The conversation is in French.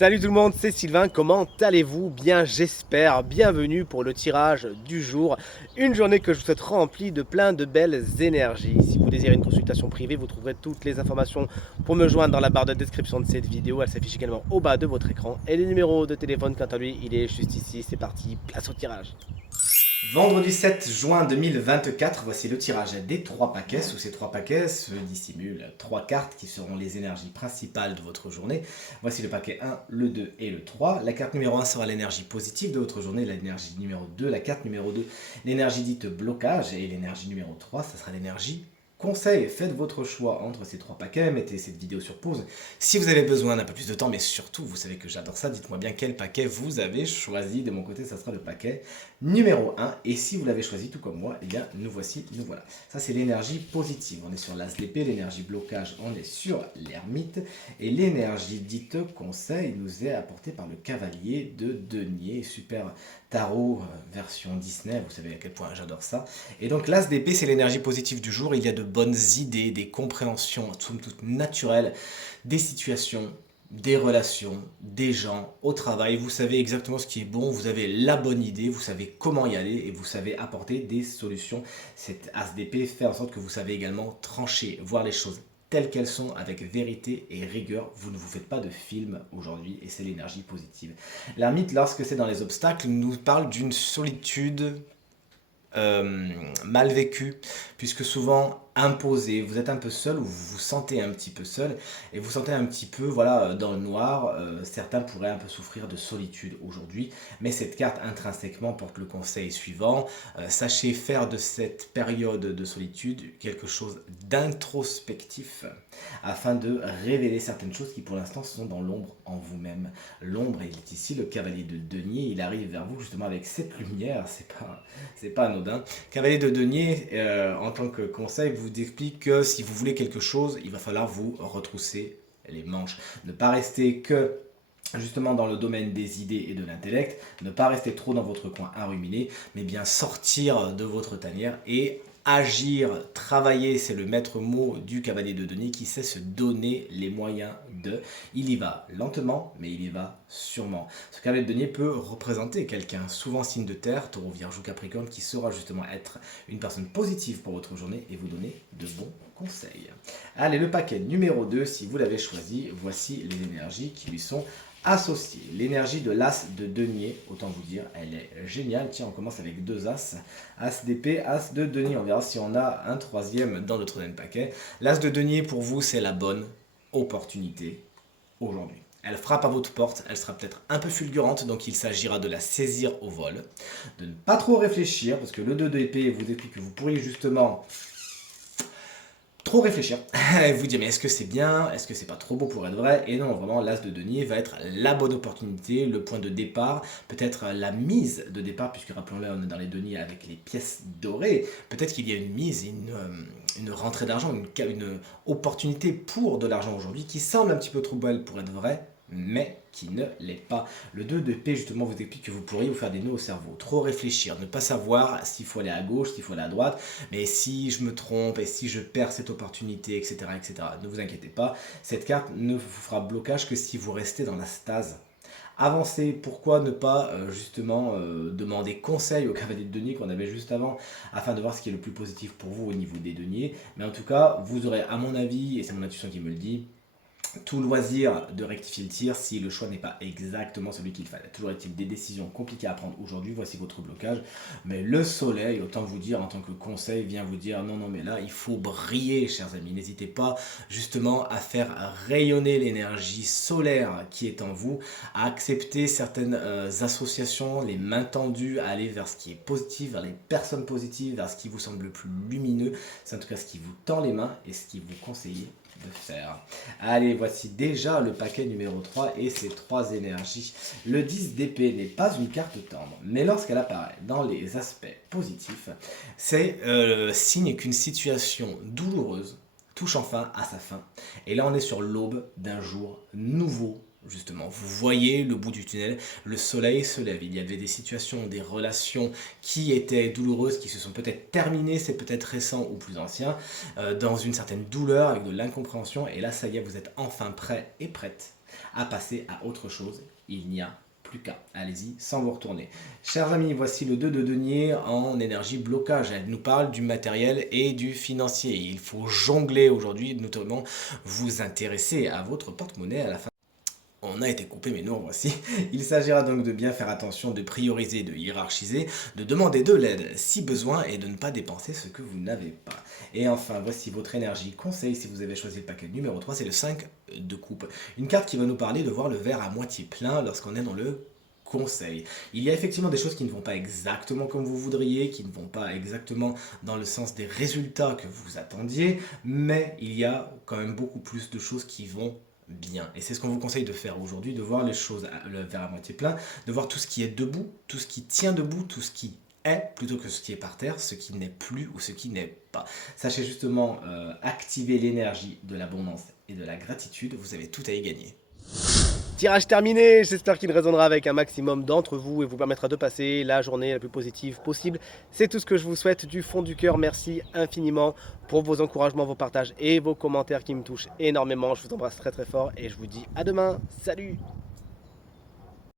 Salut tout le monde, c'est Sylvain, comment allez-vous? Bien j'espère, bienvenue pour le tirage du jour, une journée que je vous souhaite remplie de plein de belles énergies. Si vous désirez une consultation privée, vous trouverez toutes les informations pour me joindre dans la barre de description de cette vidéo, elle s'affiche également au bas de votre écran. Et le numéro de téléphone quant à lui, il est juste ici, c'est parti, place au tirage. Vendredi 7 juin 2024, voici le tirage des 3 paquets. Sous ces 3 paquets se dissimulent 3 cartes qui seront les énergies principales de votre journée. Voici le paquet 1, le 2 et le 3. La carte numéro 1 sera l'énergie positive de votre journée, l'énergie numéro 2, la carte numéro 2, l'énergie dite blocage, et l'énergie numéro 3, ça sera l'énergie conseil. Faites votre choix entre ces 3 paquets, mettez cette vidéo sur pause. Si vous avez besoin d'un peu plus de temps, mais surtout, vous savez que j'adore ça, dites-moi bien quel paquet vous avez choisi. De mon côté, ça sera le paquet numéro 1. Et si vous l'avez choisi tout comme moi, eh bien, nous voici, nous voilà. Ça, c'est l'énergie positive. On est sur l'as d'épée, l'énergie blocage, on est sur l'ermite. Et l'énergie dite conseil nous est apportée par le cavalier de denier. Super tarot version Disney, vous savez à quel point j'adore ça. Et donc, l'as d'épée, c'est l'énergie positive du jour. Il y a de bonnes idées, des compréhensions, somme toute naturelles, des situations, des relations, des gens, au travail. Vous savez exactement ce qui est bon, vous avez la bonne idée, vous savez comment y aller et vous savez apporter des solutions. Cette as d'épée fait en sorte que vous savez également trancher, voir les choses telles qu'elles sont avec vérité et rigueur. Vous ne vous faites pas de film aujourd'hui et c'est l'énergie positive. L'ermite, lorsque c'est dans les obstacles, nous parle d'une solitude mal vécu, puisque souvent imposé, vous êtes un peu seul ou vous vous sentez un petit peu seul et vous sentez un petit peu voilà dans le noir. Certains pourraient un peu souffrir de solitude aujourd'hui, mais cette carte intrinsèquement porte le conseil suivant. Sachez faire de cette période de solitude quelque chose d'introspectif afin de révéler certaines choses qui pour l'instant sont dans l'ombre en vous-même. L'ombre est ici le cavalier de denier, il arrive vers vous justement avec cette lumière, c'est pas anodin. Cavalier de denier, en tant que conseil, vous explique que si vous voulez quelque chose, il va falloir vous retrousser les manches. Ne pas rester que justement dans le domaine des idées et de l'intellect, ne pas rester trop dans votre coin à ruminer, mais bien sortir de votre tanière et agir, travailler, c'est le maître mot du cavalier de denier qui sait se donner les moyens de. Il y va lentement, mais il y va sûrement. Ce cavalier de denier peut représenter quelqu'un, souvent signe de terre, taureau, vierge ou capricorne, qui saura justement être une personne positive pour votre journée et vous donner de bons conseils. Allez, le paquet numéro 2, si vous l'avez choisi, voici les énergies qui lui sont associées. L'énergie de l'as de denier, autant vous dire, elle est géniale. Tiens, on commence avec 2 as. As d'épée, as de denier. On verra si on a un troisième dans le troisième paquet. L'as de denier, pour vous, c'est la bonne opportunité aujourd'hui. Elle frappe à votre porte, elle sera peut-être un peu fulgurante, donc il s'agira de la saisir au vol. De ne pas trop réfléchir, parce que le 2 d'épée vous explique que vous pourriez justement trop réfléchir et vous dire mais est-ce que c'est bien, est-ce que c'est pas trop beau pour être vrai? Et non, vraiment l'as de denier va être la bonne opportunité, le point de départ, peut-être la mise de départ, puisque rappelons-le, on est dans les deniers avec les pièces dorées. Peut-être qu'il y a une mise, une rentrée d'argent, une opportunité pour de l'argent aujourd'hui qui semble un petit peu trop belle pour être vraie, mais qui ne l'est pas. Le 2 de P justement vous explique que vous pourriez vous faire des nœuds au cerveau, trop réfléchir, ne pas savoir s'il faut aller à gauche, s'il faut aller à droite, mais si je me trompe et si je perds cette opportunité, etc., etc. Ne vous inquiétez pas, cette carte ne vous fera blocage que si vous restez dans la stase. Avancez, pourquoi ne pas justement demander conseil au cavalier de denier qu'on avait juste avant, afin de voir ce qui est le plus positif pour vous au niveau des deniers. Mais en tout cas, vous aurez à mon avis, et c'est mon intuition qui me le dit, tout loisir de rectifier le tir si le choix n'est pas exactement celui qu'il fallait. Toujours est-il des décisions compliquées à prendre aujourd'hui, voici votre blocage. Mais le soleil, autant vous dire en tant que conseil, vient vous dire non, non, mais là, il faut briller, chers amis. N'hésitez pas justement à faire rayonner l'énergie solaire qui est en vous, à accepter certaines associations, les mains tendues, à aller vers ce qui est positif, vers les personnes positives, vers ce qui vous semble le plus lumineux. C'est en tout cas ce qui vous tend les mains et ce qui vous conseille de faire. Allez, voici déjà le paquet numéro 3 et ses 3 énergies. Le 10 d'épée n'est pas une carte tendre, mais lorsqu'elle apparaît dans les aspects positifs, c'est signe qu'une situation douloureuse touche enfin à sa fin. Et là, on est sur l'aube d'un jour nouveau. Justement, vous voyez le bout du tunnel, le soleil se lève. Il y avait des situations, des relations qui étaient douloureuses, qui se sont peut-être terminées, c'est peut-être récent ou plus ancien, dans une certaine douleur, avec de l'incompréhension. Et là, ça y est, vous êtes enfin prêt et prête à passer à autre chose. Il n'y a plus qu'à. Allez-y, sans vous retourner. Chers amis, voici le 2 de denier en énergie blocage. Elle nous parle du matériel et du financier. Il faut jongler aujourd'hui, notamment vous intéresser à votre porte-monnaie à la fin. On a été coupé, mais nous en voici. Il s'agira donc de bien faire attention, de prioriser, de hiérarchiser, de demander de l'aide si besoin et de ne pas dépenser ce que vous n'avez pas. Et enfin, voici votre énergie conseil si vous avez choisi le paquet numéro 3, c'est le 5 de coupe. Une carte qui va nous parler de voir le verre à moitié plein lorsqu'on est dans le conseil. Il y a effectivement des choses qui ne vont pas exactement comme vous voudriez, qui ne vont pas exactement dans le sens des résultats que vous attendiez, mais il y a quand même beaucoup plus de choses qui vont bien. Et c'est ce qu'on vous conseille de faire aujourd'hui, de voir les choses, le verre à moitié plein, de voir tout ce qui est debout, tout ce qui tient debout, tout ce qui est, plutôt que ce qui est par terre, ce qui n'est plus ou ce qui n'est pas. Sachez justement activer l'énergie de l'abondance et de la gratitude, vous avez tout à y gagner. Tirage terminé, j'espère qu'il résonnera avec un maximum d'entre vous et vous permettra de passer la journée la plus positive possible. C'est tout ce que je vous souhaite du fond du cœur. Merci infiniment pour vos encouragements, vos partages et vos commentaires qui me touchent énormément. Je vous embrasse très très fort et je vous dis à demain. Salut!